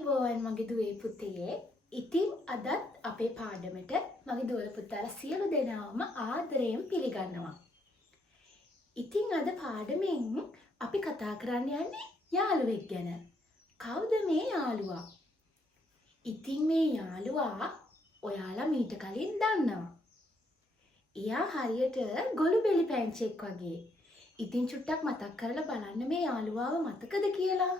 ආයුබෝවන් මගේ දුවේ පුතේ. ඉතින් අදත් අපේ පාඩමට මගේ දුවල පුතාලා සියලු දෙනාම ආදරයෙන් පිළිගන්නවා. ඉතින් අද පාඩමෙන් අපි කතා කරන්න යන්නේ යාළුවෙක් ගැන. කවුද මේ යාළුවා? ඉතින් මේ යාළුවා ඔයාලා මීට කලින් දන්නවා. එයා හරියට ගොළු බෙලි පැංචෙක් වගේ. ඉතින් චුට්ටක් මතක් කරලා බලන්න මේ යාළුවාව මතකද කියලා.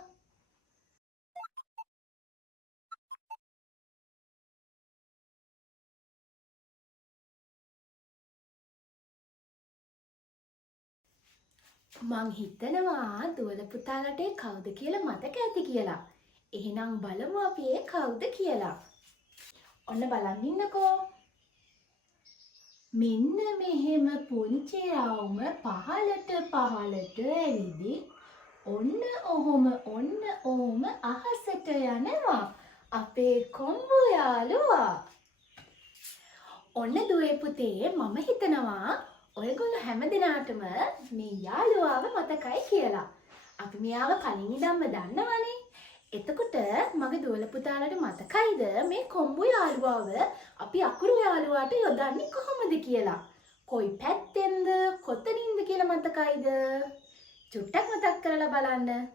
මං හිතනවා දුවල පුතාලට කවුද කියලා මතක ඇති කියලා. එහෙනම් බලමු අපි ඒ කවුද කියලා. ඔන්න බලන් ඉන්නකෝ. මෙන්න මෙහෙම පුංචි රවුම පහළට ඇවිදින් ඔන්න ඔහොම අහසට යනවා අපේ කොම්බු යාළුවා. ඔන්න දුවේ පුතේ මම හිතනවා ඔයගොල්ලෝ හැමදෙනාටම මේ යාළුවාව මතකයි කියලා. අපි මෙයාව කලින් ඉඳන්ම දන්නවනේ. එතකොට මගේ දුවල පුතාලට මතකයිද මේ කොම්බු යාළුවාව අපි අකුරු යාළුවාට යොදන්නේ කොහොමද කියලා? කොයි පැත්තෙන්ද කොතනින්ද කියලා මතකයිද? චුට්ටක් මතක් කරලා බලන්න.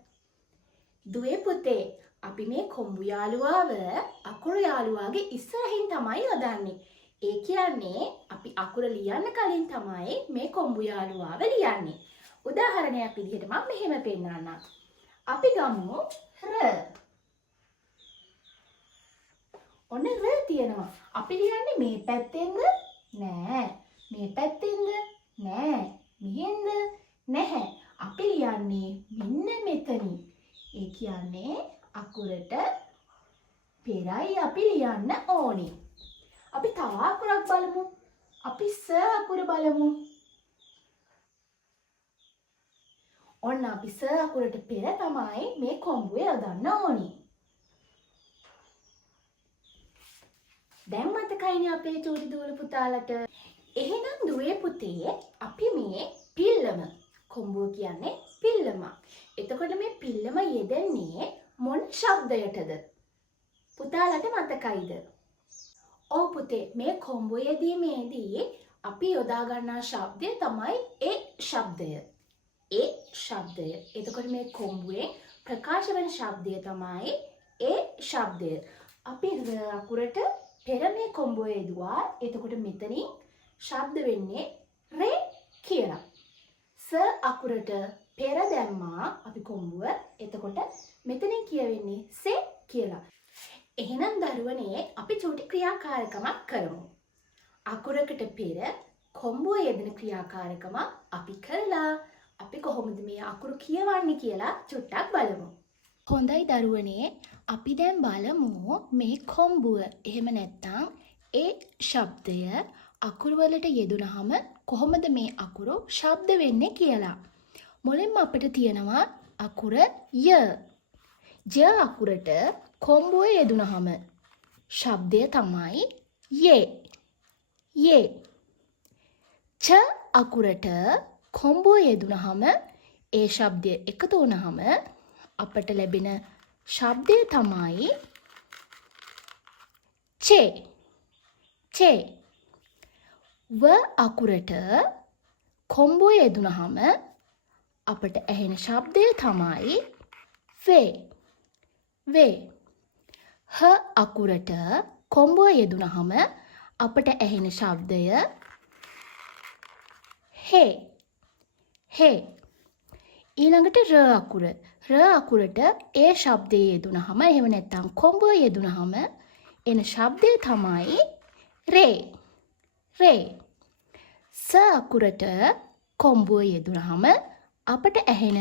දුවේ පුතේ අපි මේ කොම්බු යාළුවාව අකුරු යාළුවාගේ ඉස්සරහින් තමයි යොදන්නේ. ඒ කියන්නේ අපි අකුර ලියන්න කලින් තමයි මේ කොම්බු යාළුවාව ලියන්නේ. උදාහරණයක් විදිහට මම මෙහෙම පෙන්නන්නම්. අපි ගමු ර. ඔන්න ර තියෙනවා. අපි ලියන්නේ මේ පැත්තෙන්ද? නෑ. මේ පැත්තෙන්ද? නෑ. මෙහෙන්ද? නැහැ. අපි ලියන්නේ මෙන්න මෙතනින්. ඒ කියන්නේ අකුරට පෙරයි අපි ලියන්න ඕනේ. අපි තව අකුරක් බලමු. අපි ස අකුර බලමු. ඔන්න අපි ස අකුරට පෙර තමයි මේ කොම්බුව යොදන්න ඕනි. දැන් මතකයිනේ අපේ චූටි දුවල පුතාලට. එහෙනම් දුවේ පුතේ අපි මේ පිල්ලම කොම්බුව කියන්නේ පිල්ලම. එතකොට මේ පිල්ලම යෙදෙන්නේ මොන ශබ්දයටද? පුතාලට මතකයිද? ඔව් පුතේ මේ කොම්බුව යෙදීමේදී අපි යොදා ගන්නා ශබ්දය තමයි ඒ ශබ්දය. ඒ ශබ්දය. එතකොට මේ කොම්බුවේ ප්‍රකාශ වෙන ශබ්දය තමයි ඒ ශබ්දය. අපි අකුරට පෙර මේ කොම්බුව යෙදුවා. එතකොට මෙතනින් ශබ්ද වෙන්නේ රේ කියලා. ස අකුරට පෙර දැම්මා අපි කොම්බුව. එතකොට මෙතනින් කියවෙන්නේ සේ කියලා. එහෙනම් දරුවනේ අපි චූටි ක්‍රියාකාරකමක් කරමු. අකුරකට පෙර කොම්බුව යෙදෙන ක්‍රියාකාරකම අපි කරලා අපි කොහොමද මේ අකුරු කියවන්නේ කියලා චුට්ටක් බලමු. හොඳයි දරුවනේ අපි දැන් බලමු මේ කොම්බුව එහෙම නැත්නම් ඒ ශබ්දය අකුරු වලට යෙදුනහම කොහොමද මේ අකුරු ශබ්ද වෙන්නේ කියලා. මුලින්ම අපිට තියෙනවා අකුර ය. ය අකුරට කොම්බුව යෙදුනහම ශබ්දය තමයි යේ. යේ. ච අකුරට කොම්බුව යෙදුනහම ඒ ශබ්දය එකතු වුනහම අපට ලැබෙන ශබ්දය තමයි චේ. චේ. ව අකුරට කොම්බුව යෙදුනහම අපට ඇහෙන ශබ්දය තමයි වේ. වේ. හ අකුරට කොම්බුව යෙදුනහම අපට ඇහෙන ශබ්දය හේ. හේ. ඊළඟට ර අකුර. ර අකුරට ඒ ශබ්දයේ යෙදුනහම එහෙම නැත්නම් කොම්බුව යෙදුනහම එන ශබ්දය තමයි රේ. රේ. ස අකුරට කොම්බුව යෙදුනහම අපට ඇහෙන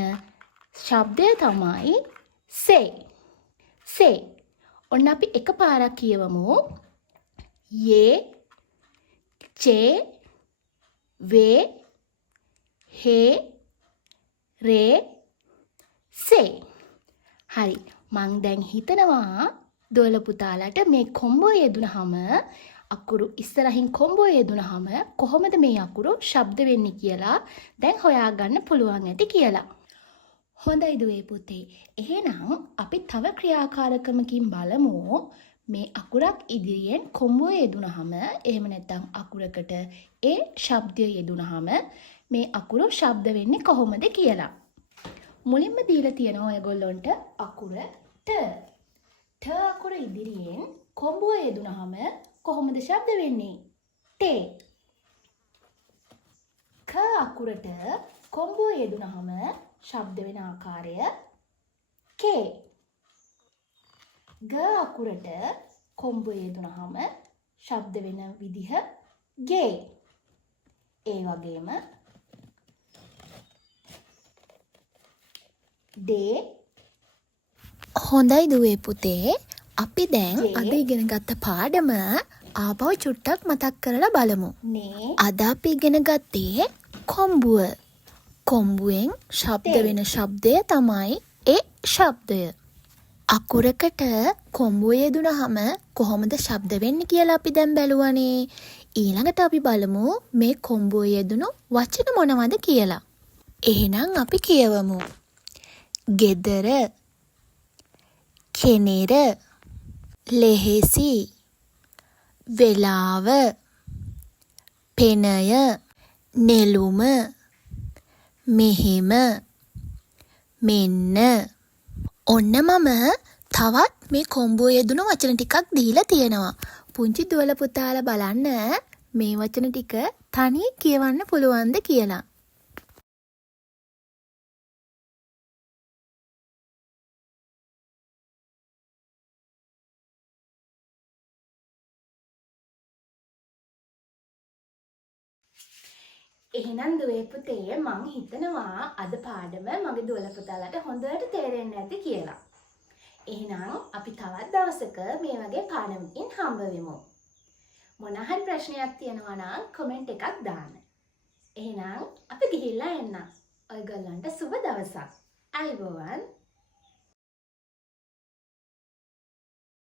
ශබ්දය තමයි සේ. සේ. ඔන්න අපි එකපාරක් කියවමු. යේ චේ වේ හේ රේ සේ. හරි. මං දැන් හිතනවා දුවල පුතාලට මේ කොම්බුව යෙදුනහම අකුරු ඉස්සරහින් කොම්බුව යෙදුනහම කොහොමද මේ අකුරු ශබ්ද වෙන්නේ කියලා දැන් හොයාගන්න පුළුවන් ඇති කියලා. හොඳයි දුවේ පුතේ. එහෙනම් අපි තව ක්‍රියාකාරකමකින් බලමු. මේ අකුරක් ඉදිරියෙන් කොඹුව යෙදුනහම එහෙම නැත්නම් අකුරකට ඒ ශබ්දය යෙදුනහම මේ අකුර ශබ්ද වෙන්නේ කොහොමද කියලා. මුලින්ම දීලා තියෙනවා ඔයගොල්ලන්ට අකුර ට. ට අකුර ඉදිරියෙන් කොඹුව යෙදුනහම කොහොමද ශබ්ද වෙන්නේ? ටේ. ක අකුරට කොඹුව යෙදුනහම ශබ්ද වෙන ආකාරය කේ. ග අකුරට කොඹුව යෙදුනහම ශබ්ද වෙන විදිහ ගේ. ඒ වගේම ඩේ. හොඳයි දුවේ පුතේ. අපි දැන් අද ඉගෙන ගත්ත පාඩම ආපහු චුට්ටක් මතක් කරලා බලමු. නේ. අද අපි ඉගෙන ගත්තේ කොඹුව. කොඹුවෙන් ශබ්ද වෙන ශබ්දය තමයි ඒ ශබ්දය. අකුරකට කොඹුව යෙදුනහම කොහොමද ශබ්ද වෙන්නේ කියලා අපි දැන් බැලුවනේ. ඊළඟට අපි බලමු මේ කොඹුව යෙදුණු වචන මොනවද කියලා. එහෙනම් අපි කියවමු. ගෙදර, කෙනෙර, ලෙහෙසි, වෙලාව, පෙනය, නෙළුම, මෙහෙම, මෙන්න. ඔන්න මම තවත් මේ කොඹුව යෙදුණු වචන ටිකක් දීලා තියෙනවා. පුංචි දුවල පුතාලා බලන්න මේ වචන ටික තනියෙන් කියවන්න පුළුවන්ද කියලා. එහෙනම් දුවේ පුතේ මං හිතනවා අද පාඩම මගේ දුවල පුතාලට හොඳට තේරෙන්නේ නැති කියලා. එහෙනම් අපි තවත් දවසක මේ වගේ පාඩමකින් හම්බ වෙමු. මොන හරි ප්‍රශ්නයක් තියෙනවා නම් කමෙන්ට් එකක් දාන්න. එහෙනම් අපි ගිහිල්ලා එන්න. ඔයගොල්ලන්ට සුබ දවසක්. අයබෝවන්.